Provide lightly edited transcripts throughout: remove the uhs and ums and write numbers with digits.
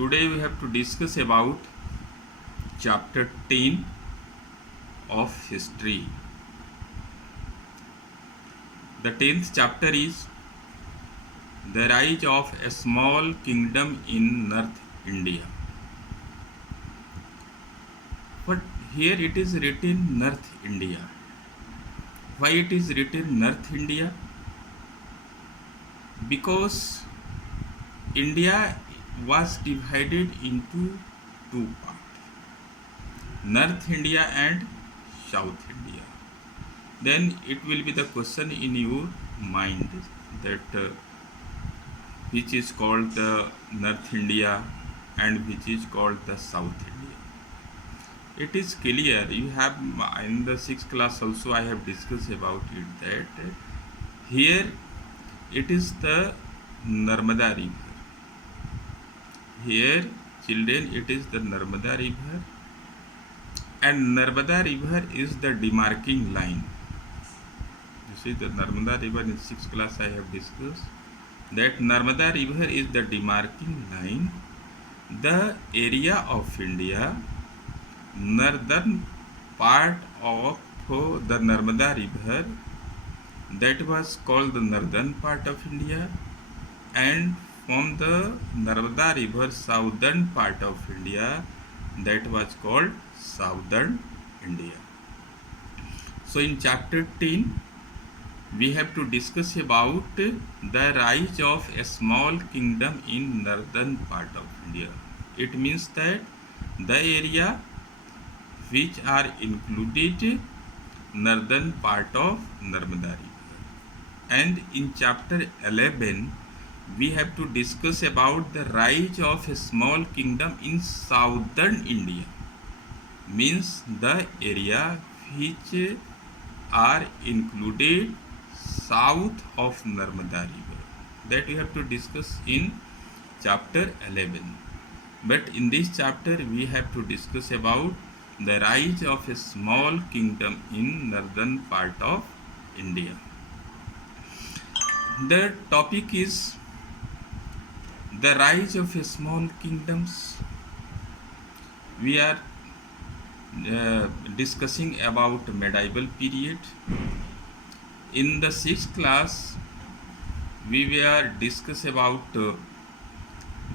Today we have to discuss about chapter 10 of history. The 10th chapter is the rise of a small kingdom in North India. But here it is written North India. Why it is written North India? Because India was divided into two parts, North India and South India. Then it will be the question in your mind that which is called the North India and which is called the South India. It is clear, you have in the 6th class also I have discussed about it, that here it is the Narmada river. Here children, it is the Narmada river, and Narmada river is the demarking line. You see, the Narmada river in 6th class I have discussed that Narmada river is the demarking line. The area of India, northern part of the Narmada river, that was called the northern part of India, and from the Narmada river southern part of India, that was called southern India. So in chapter 10 we have to discuss about the rise of a small kingdom in northern part of India. It means that the area which are included northern part of Narmada river. And in chapter 11 we have to discuss about the rise of a small kingdom in southern India, means the area which are included south of Narmada river, that we have to discuss in chapter 11. But in this chapter we have to discuss about the rise of a small kingdom in northern part of India. The topic is the rise of a small kingdoms. We are discussing about medieval period. In the 6th class we were discuss about the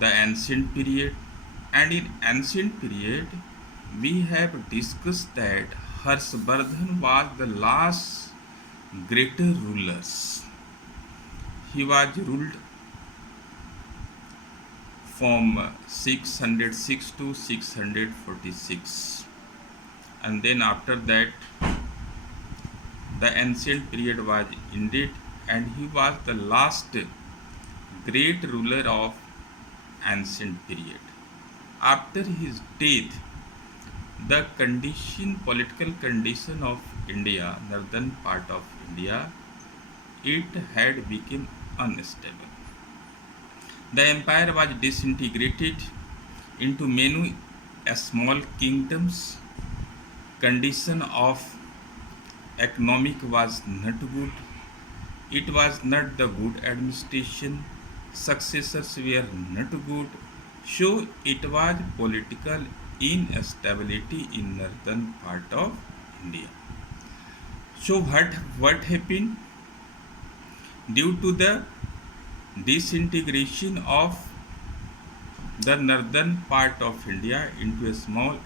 ancient period, and in ancient period we have discussed that Harshvardhan was the last greater rulers. He was ruled from 606 to 646, and then after that the ancient period was ended, and he was the last great ruler of ancient period. After his death, the political condition of India, northern part of India, it had become unstable. The empire was disintegrated into many small kingdoms. Condition of economic was not good. It was not the good administration. Successors were not good. So it was political instability in northern part of India. So what happened? Due to the disintegration of the northern part of India into a small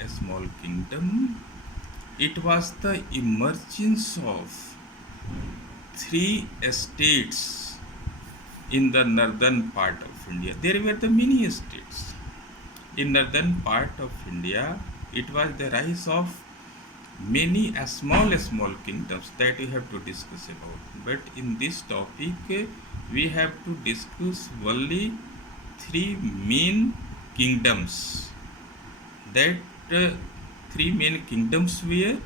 kingdom, it was the emergence of 3 states in the northern part of India. There were the many states. In northern part of India, it was the rise of many small kingdoms that we have to discuss about. But in this topic, we have to discuss only 3 main kingdoms. That 3 main kingdoms were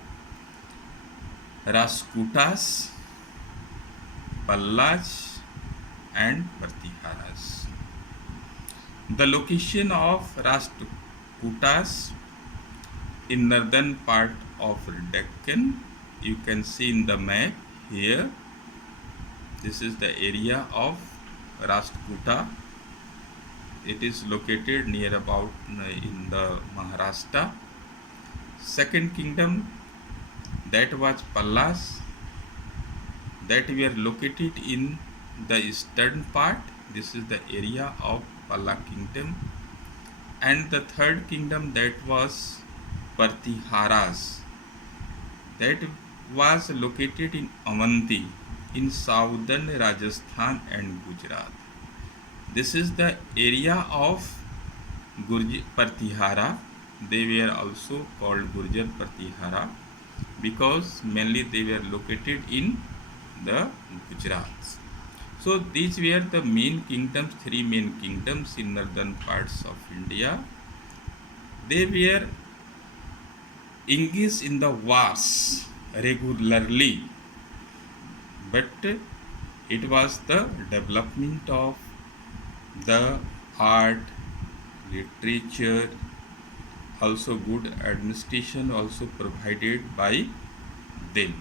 Rashtrakutas, Pallas, and Pratiharas. The location of Rashtrakutas in northern part of Deccan, you can see in the map here. This is the area of Rashtrakuta. it is located near about in the Maharashtra. Second kingdom, that was Pallas, that were located in the eastern part. This is the area of Palla kingdom. And the third kingdom, that was Pratiharas, that was located in Avanti in southern Rajasthan and Gujarat. This is the area of Pratihara. They were also called Gurjar Pratihara because mainly they were located in the Gujarat. So these were the main kingdoms, three main kingdoms in northern parts of India. They were engaged in the wars regularly, but it was the development of the art, literature, also good administration also provided by them.